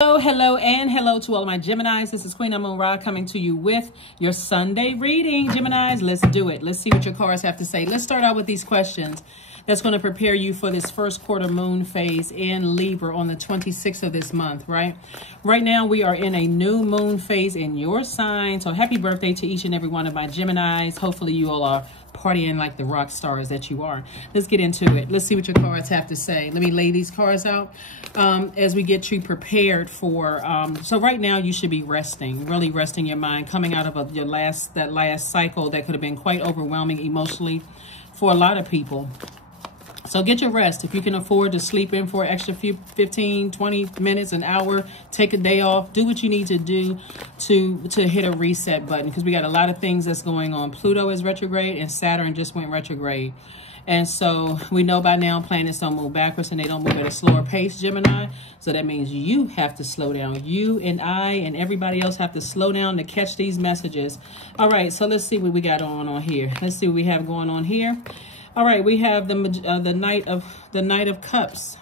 Hello, and hello to all of my Geminis. This is Queen Amun Ra coming to you with your Sunday reading. Geminis, let's do it. Let's see what your cards have to say. Let's start out with these questions that's going to prepare you for this first quarter moon phase in Libra on the 26th of this month, right? Right now, we are in a new moon phase in your sign. So happy birthday to each and every one of my Geminis. Hopefully you all are partying like the rock stars that you are. Let's get into it. Let's see what your cards have to say. Let me lay these cards out as we get you prepared for so right now you should be resting, really resting your mind, coming out of your last cycle that could have been quite overwhelming emotionally for a lot of people. So get your rest. If you can afford to sleep in for an extra 15, 20 minutes, an hour, take a day off, do what you need to do to hit a reset button, because we got a lot of things that's going on. Pluto is retrograde and Saturn just went retrograde. And so we know by now planets don't move backwards and they don't move at a slower pace, Gemini. So that means you have to slow down. You and I and everybody else have to slow down to catch these messages. All right, so let's see what we got on here. Let's see what we have going on here. All right, we have the Knight of Cups.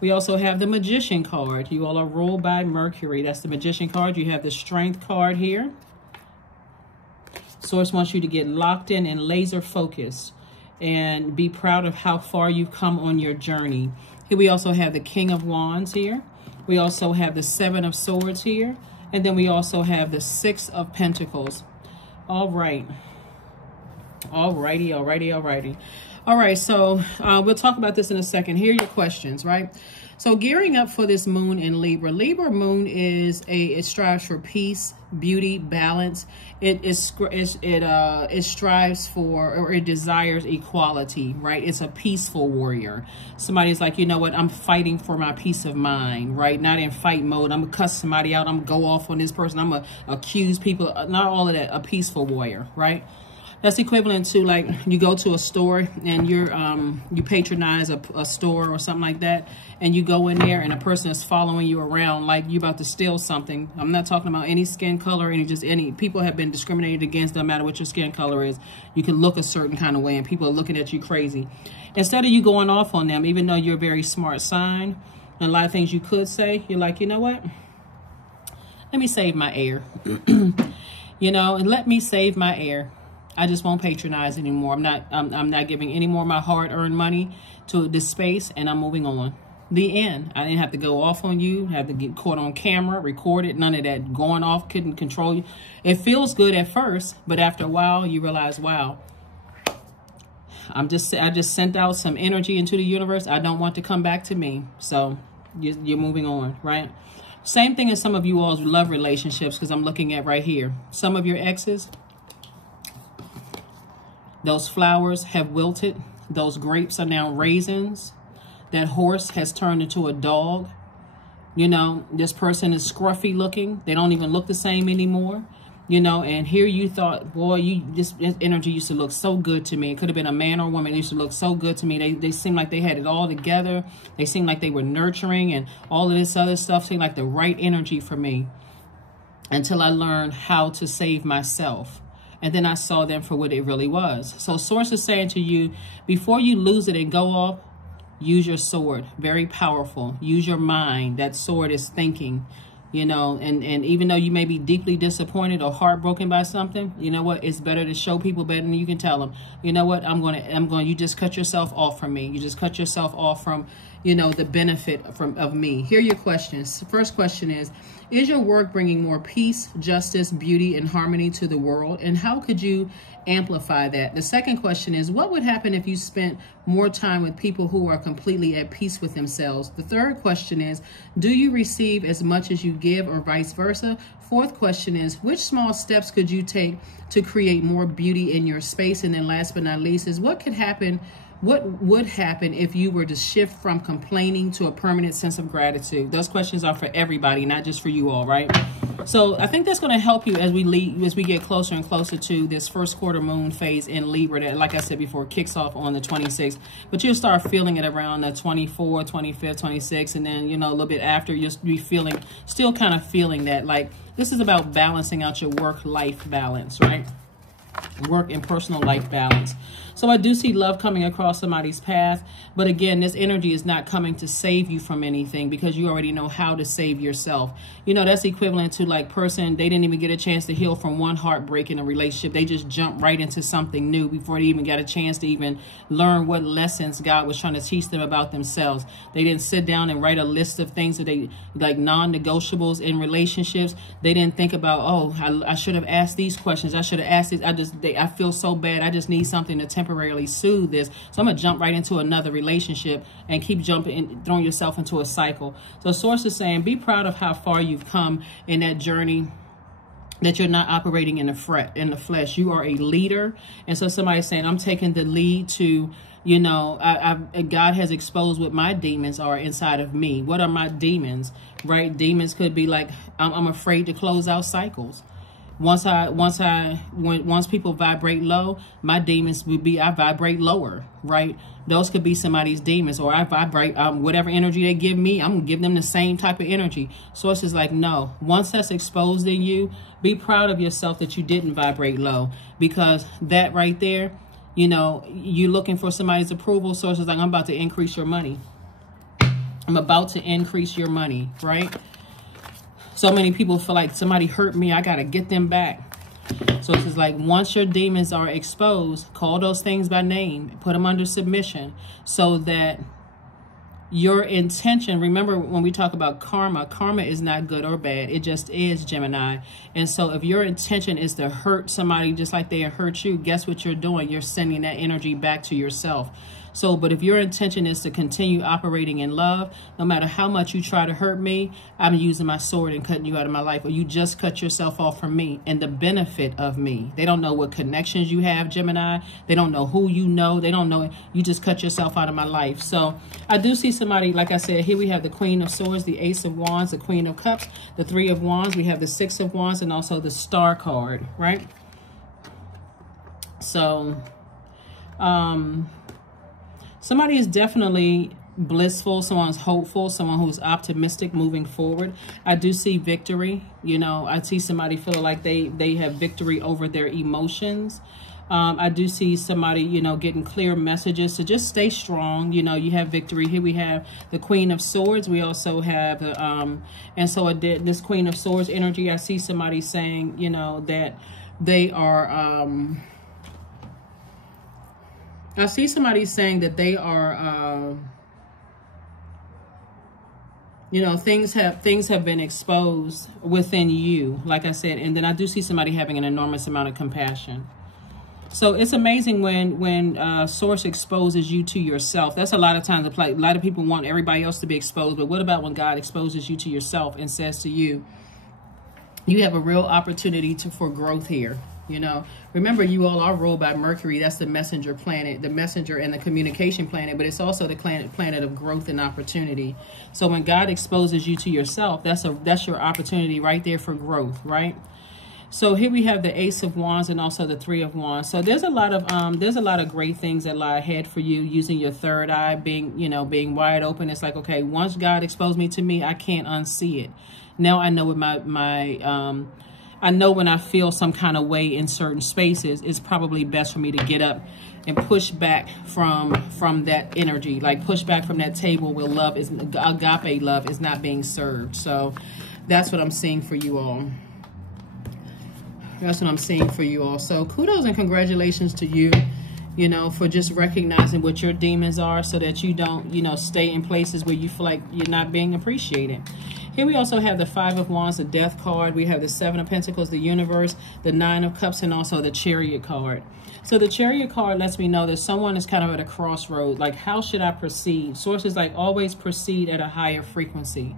We also have the Magician card. You all are ruled by Mercury. That's the Magician card. You have the Strength card here. Source wants you to get locked in and laser focused and be proud of how far you've come on your journey. Here we also have the King of Wands here. We also have the Seven of Swords here. And then we also have the Six of Pentacles. All right. Alrighty. All right, so we'll talk about this in a second. Here are your questions, right? So gearing up for this moon in Libra. Libra moon it strives for peace, beauty, balance. It strives for, or it desires equality, right? It's a peaceful warrior. Somebody's like, you know what? I'm fighting for my peace of mind, right? Not in fight mode. I'm gonna cuss somebody out. I'm gonna go off on this person. I'm gonna accuse people. Not all of that. A peaceful warrior, right? That's equivalent to, like, you go to a store and you patronize a store or something like that, and you go in there and a person is following you around like you're about to steal something. I'm not talking about any skin color, any people have been discriminated against, no matter what your skin color is. You can look a certain kind of way and people are looking at you crazy. Instead of you going off on them, even though you're a very smart sign, and a lot of things you could say, you're like, you know what? Let me save my air. You know, and let me save my air. I just won't patronize anymore. I'm not giving any more of my hard-earned money to this space, and I'm moving on. The end. I didn't have to go off on you, have to get caught on camera, recorded, none of that. Going off couldn't control you. It feels good at first, but after a while, you realize, wow, I just sent out some energy into the universe. I don't want to come back to me. So you're moving on, right? Same thing as some of you all's love relationships, because I'm looking at right here. Some of your exes, those flowers have wilted. Those grapes are now raisins. That horse has turned into a dog. You know, this person is scruffy looking. They don't even look the same anymore. You know, and here you thought, boy, this energy used to look so good to me. It could have been a man or a woman. It used to look so good to me. They seemed like they had it all together. They seemed like they were nurturing and all of this other stuff seemed like the right energy for me, until I learned how to save myself. And then I saw them for what it really was. So Source is saying to you, before you lose it and go off, use your sword. Very powerful. Use your mind. That sword is thinking, you know, and even though you may be deeply disappointed or heartbroken by something, you know what? It's better to show people better than you can tell them. You know what? You just cut yourself off from me. You just cut yourself off from, you know, the benefit of me. Here are your questions. First question is your work bringing more peace, justice, beauty, and harmony to the world? And how could you amplify that? The second question is, what would happen if you spent more time with people who are completely at peace with themselves? The third question is, do you receive as much as you give, or vice versa? Fourth question is, which small steps could you take to create more beauty in your space? And then last but not least is, what would happen if you were to shift from complaining to a permanent sense of gratitude? Those questions are for everybody, not just for you all, right? So I think that's going to help you as we get closer and closer to this first quarter moon phase in Libra that, like I said before, kicks off on the 26th. But you'll start feeling it around the 24th, 25th, 26th, and then, you know, a little bit after, you'll be still kind of feeling that. Like, this is about balancing out your work-life balance, right? work and personal life balance. So I do see love coming across somebody's path. But again, this energy is not coming to save you from anything, because you already know how to save yourself. You know, that's equivalent to like person, they didn't even get a chance to heal from one heartbreak in a relationship. They just jumped right into something new before they even got a chance to even learn what lessons God was trying to teach them about themselves. They didn't sit down and write a list of things that they like non-negotiables in relationships. They didn't think about, oh, I should have asked these questions. I should have asked these. I feel so bad. I just need something to temporarily soothe this. So I'm going to jump right into another relationship and keep jumping and throwing yourself into a cycle. So Source is saying, be proud of how far you've come in that journey, that you're not operating in the flesh. You are a leader. And so somebody's saying, I'm taking the lead to, you know, God has exposed what my demons are inside of me. What are my demons, right? Demons could be like, I'm afraid to close out cycles. Once people vibrate low, my demons would be, I vibrate lower, right? Those could be somebody's demons, or I vibrate, whatever energy they give me, I'm gonna give them the same type of energy. Source is like, no, once that's exposed in you, be proud of yourself that you didn't vibrate low, because that right there, you know, you looking for somebody's approval. Source is like, I'm about to increase your money. I'm about to increase your money, right? So many people feel like somebody hurt me, I got to get them back. So it's just like, once your demons are exposed, call those things by name, put them under submission, so that your intention, remember when we talk about karma, karma is not good or bad. It just is, Gemini. And so if your intention is to hurt somebody just like they hurt you, guess what you're doing? You're sending that energy back to yourself. So, but if your intention is to continue operating in love, no matter how much you try to hurt me, I'm using my sword and cutting you out of my life, or you just cut yourself off from me and the benefit of me. They don't know what connections you have, Gemini. They don't know who you know. They don't know. You just cut yourself out of my life. So I do see somebody, like I said, here we have the Queen of Swords, the Ace of Wands, the Queen of Cups, the Three of Wands. We have the Six of Wands, and also the Star card, right? So, somebody is definitely blissful, someone's hopeful, someone who's optimistic moving forward. I do see victory. You know, I see somebody feel like they have victory over their emotions. I do see somebody, you know, getting clear messages. So just stay strong. You know, you have victory. Here we have the Queen of Swords. We also have, and so this Queen of Swords energy, I see somebody saying, you know, that they are, I see somebody saying that they are, you know, things have been exposed within you, like I said. And then I do see somebody having an enormous amount of compassion. So it's amazing when Source exposes you to yourself. That's a lot of times, a lot of people want everybody else to be exposed. But what about when God exposes you to yourself and says to you, you have a real opportunity for growth here? You know, remember, you all are ruled by Mercury. That's the messenger planet, the messenger and the communication planet, but it's also the planet of growth and opportunity. So when God exposes you to yourself, that's your opportunity right there for growth, right? So here we have the Ace of Wands and also the Three of Wands. So there's a lot of great things that lie ahead for you, using your third eye, being wide open. It's like, okay, once God exposed me to me, I can't unsee it. Now I know what I know when I feel some kind of way in certain spaces, it's probably best for me to get up and push back from that energy, like push back from that table where agape love is not being served. So that's what I'm seeing for you all. That's what I'm seeing for you all. So kudos and congratulations to you, you know, for just recognizing what your demons are, so that you don't, you know, stay in places where you feel like you're not being appreciated. Here we also have the Five of Wands, the Death card. We have the Seven of Pentacles, the Universe, the Nine of Cups, and also the Chariot card. So the Chariot card lets me know that someone is kind of at a crossroad. Like, how should I proceed? Sources like, always proceed at a higher frequency.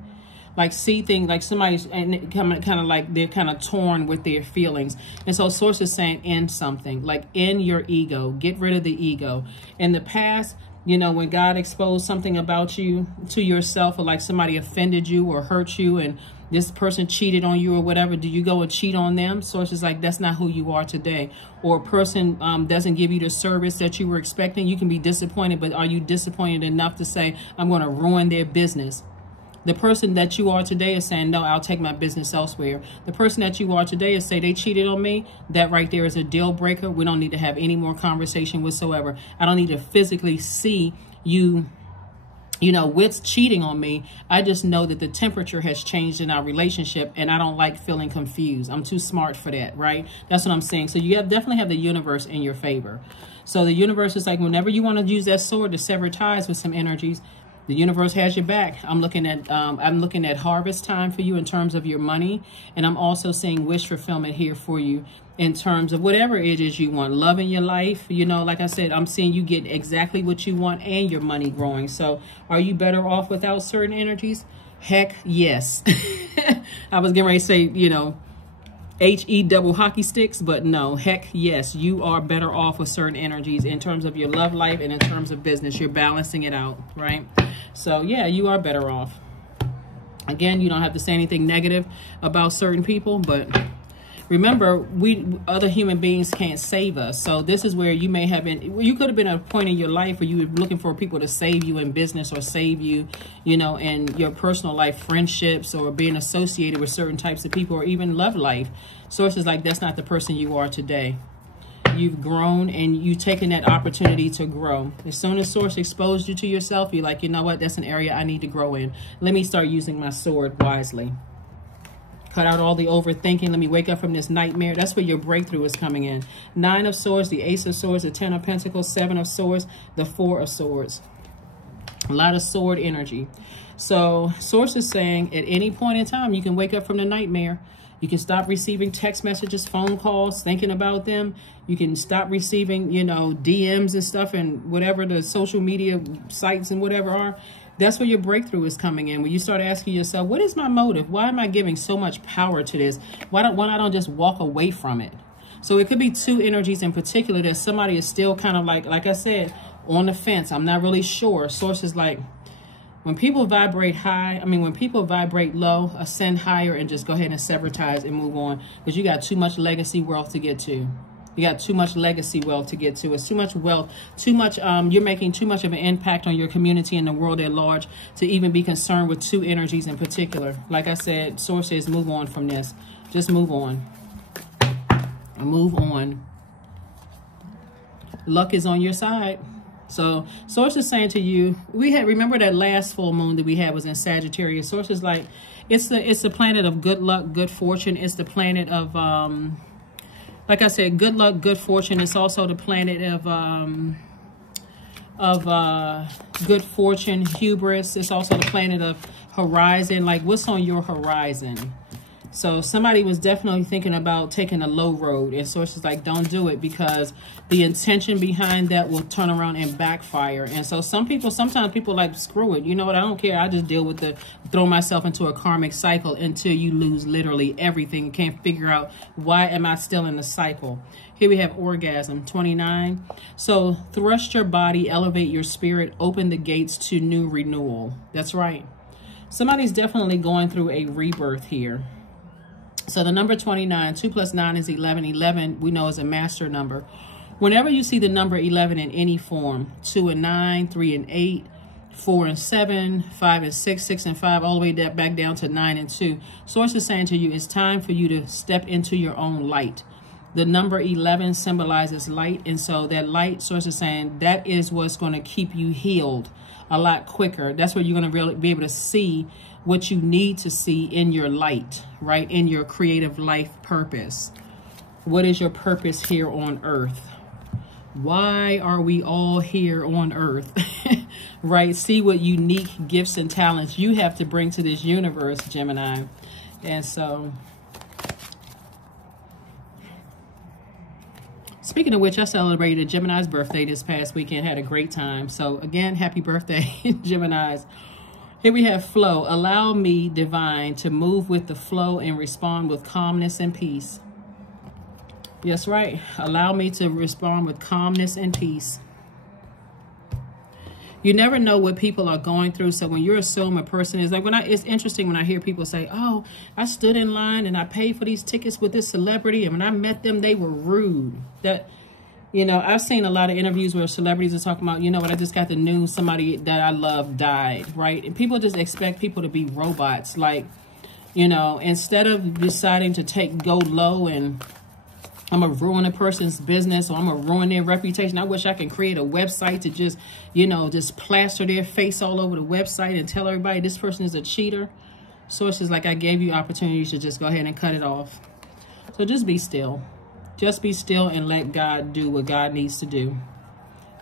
Like, see things like somebody's and kind of like they're kind of torn with their feelings. And so Source is saying, end something, like end your ego, get rid of the ego. In the past, you know, when God exposed something about you to yourself, or like somebody offended you or hurt you and this person cheated on you or whatever, do you go and cheat on them? Sources like, that's not who you are today. Or a person doesn't give you the service that you were expecting. You can be disappointed, but are you disappointed enough to say, I'm going to ruin their business? The person that you are today is saying, no, I'll take my business elsewhere. The person that you are today is say they cheated on me. That right there is a deal breaker. We don't need to have any more conversation whatsoever. I don't need to physically see you, you know, with cheating on me. I just know that the temperature has changed in our relationship, and I don't like feeling confused. I'm too smart for that, right? That's what I'm saying. So you definitely have the universe in your favor. So the universe is like, whenever you want to use that sword to sever ties with some energies, the universe has your back. I'm looking at harvest time for you in terms of your money, and I'm also seeing wish fulfillment here for you in terms of whatever it is you want. Love in your life, you know, like I said, I'm seeing you get exactly what you want and your money growing. So are you better off without certain energies? Heck yes. I was getting ready to say, you know, H-E double hockey sticks, but no, heck yes, you are better off with certain energies in terms of your love life and in terms of business. You're balancing it out, right? So yeah, you are better off. Again, you don't have to say anything negative about certain people, but remember, other human beings can't save us. So this is where you may have been, you could have been at a point in your life where you were looking for people to save you in business or save you, you know, in your personal life, friendships, or being associated with certain types of people, or even love life. Sources like, that's not the person you are today. You've grown, and you've taken that opportunity to grow. As soon as Source exposed you to yourself, you're like, you know what, that's an area I need to grow in. Let me start using my sword wisely. Cut out all the overthinking. Let me wake up from this nightmare. That's where your breakthrough is coming in. 9 of Swords, the Ace of Swords, the 10 of Pentacles, 7 of Swords, the 4 of Swords. A lot of sword energy. So Source is saying at any point in time, you can wake up from the nightmare. You can stop receiving text messages, phone calls, thinking about them. You can stop receiving, you know, DMs and stuff, and whatever the social media sites and whatever are. That's where your breakthrough is coming in. When you start asking yourself, what is my motive? Why am I giving so much power to this? Why don't I just walk away from it? So it could be two energies in particular that somebody is still kind of like I said, on the fence. I'm not really sure. Source is like, when people vibrate high, when people vibrate low, ascend higher and just go ahead and sever ties and move on. Because you got too much legacy wealth to get to. You got too much legacy wealth to get to. It's too much wealth, too much, you're making too much of an impact on your community and the world at large to even be concerned with two energies in particular. Like I said, Source says move on from this. Just move on. Move on. Luck is on your side. So Source is saying to you, remember that last full moon that we had was in Sagittarius. Source is like, it's the planet of good luck, good fortune. It's the planet of, like I said, good luck, good fortune. It's also the planet of good fortune, hubris. It's also the planet of horizon. Like, what's on your horizon? So somebody was definitely thinking about taking a low road, and Source is like, don't do it, because the intention behind that will turn around and backfire. And so sometimes people like, screw it. You know what? I don't care. I just deal with throw myself into a karmic cycle until you lose literally everything and can't figure out why am I still in the cycle. Here we have orgasm, 29. So thrust your body, elevate your spirit, open the gates to new renewal. That's right. Somebody's definitely going through a rebirth here. So the number 29, 2 plus 9 is 11. 11 we know is a master number. Whenever you see the number 11 in any form, 2 and 9, 3 and 8, 4 and 7, 5 and 6, 6 and 5, all the way back down to 9 and 2. Source is saying to you, it's time for you to step into your own light. The number 11 symbolizes light. And so that light, Source is saying, that is what's going to keep you healed a lot quicker. That's where you're going to really be able to see what you need to see in your light, right? In your creative life purpose. What is your purpose here on earth? Why are we all here on earth? Right? See what unique gifts and talents you have to bring to this universe, Gemini. And so, speaking of which, I celebrated Gemini's birthday this past weekend. Had a great time. So again, happy birthday, Geminis. Here we have flow. Allow me, divine, to move with the flow and respond with calmness and peace. Yes, right. Allow me to respond with calmness and peace. You never know what people are going through. So when you assume a person is like, it's interesting when I hear people say, oh, I stood in line and I paid for these tickets with this celebrity, and when I met them, they were rude. You know, I've seen a lot of interviews where celebrities are talking about, you know what, I just got the news, somebody that I love died, right? And people just expect people to be robots. Like, you know, instead of deciding to go low and I'm going to ruin a person's business or I'm going to ruin their reputation. I wish I could create a website to just, you know, just plaster their face all over the website and tell everybody this person is a cheater. Sources like, I gave you opportunities to just go ahead and cut it off. So just be still. Just be still and let God do what God needs to do.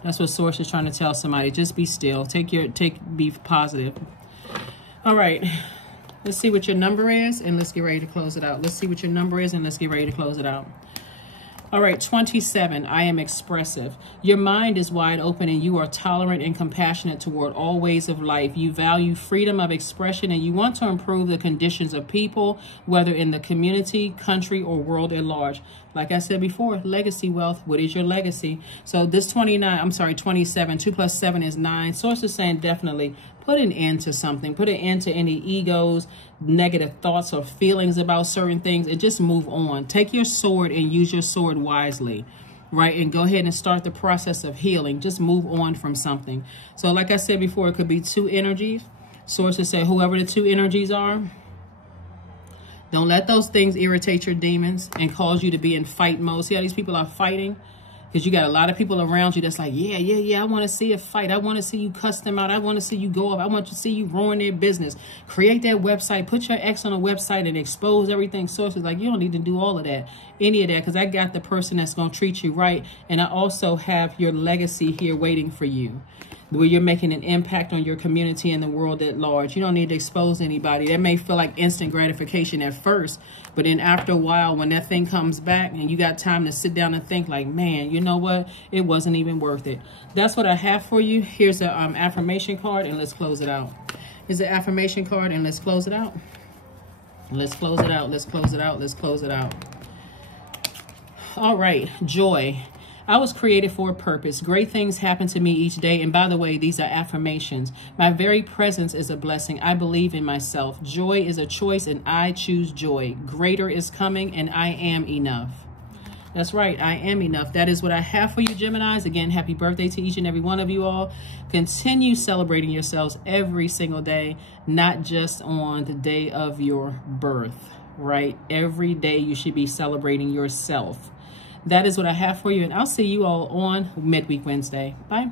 That's what Source is trying to tell somebody. Just be still. Be positive. All right. Let's see what your number is and let's get ready to close it out. Let's see what your number is and let's get ready to close it out. All right, 27, I am expressive. Your mind is wide open and you are tolerant and compassionate toward all ways of life. You value freedom of expression and you want to improve the conditions of people, whether in the community, country, or world at large. Like I said before, legacy wealth. What is your legacy? So this 27, 2 plus 7 is 9. Source is saying definitely put an end to something. Put an end to any egos, negative thoughts, or feelings about certain things and just move on. Take your sword and use your sword wisely, right? And go ahead and start the process of healing. Just move on from something. So like I said before, it could be 2 energies. Sources say whoever the 2 energies are, don't let those things irritate your demons and cause you to be in fight mode. See how these people are fighting? Because you got a lot of people around you that's like, yeah, I want to see a fight. I want to see you cuss them out. I want to see you go up. I want to see you ruin their business. Create that website. Put your ex on a website and expose everything. Sources like, you don't need to do all of that, any of that, because I got the person that's going to treat you right. And I also have your legacy here waiting for you, where you're making an impact on your community and the world at large. You don't need to expose anybody. That may feel like instant gratification at first, but then after a while, when that thing comes back and you got time to sit down and think like, man, you know what? It wasn't even worth it. That's what I have for you. Here's the affirmation card and let's close it out. Here's the affirmation card and let's close it out. Let's close it out. Let's close it out. Let's close it out. All right. Joy. I was created for a purpose. Great things happen to me each day. And by the way, these are affirmations. My very presence is a blessing. I believe in myself. Joy is a choice and I choose joy. Greater is coming and I am enough. That's right. I am enough. That is what I have for you, Geminis. Again, happy birthday to each and every one of you all. Continue celebrating yourselves every single day, not just on the day of your birth, right? Every day you should be celebrating yourself. That is what I have for you, and I'll see you all on Midweek Wednesday. Bye.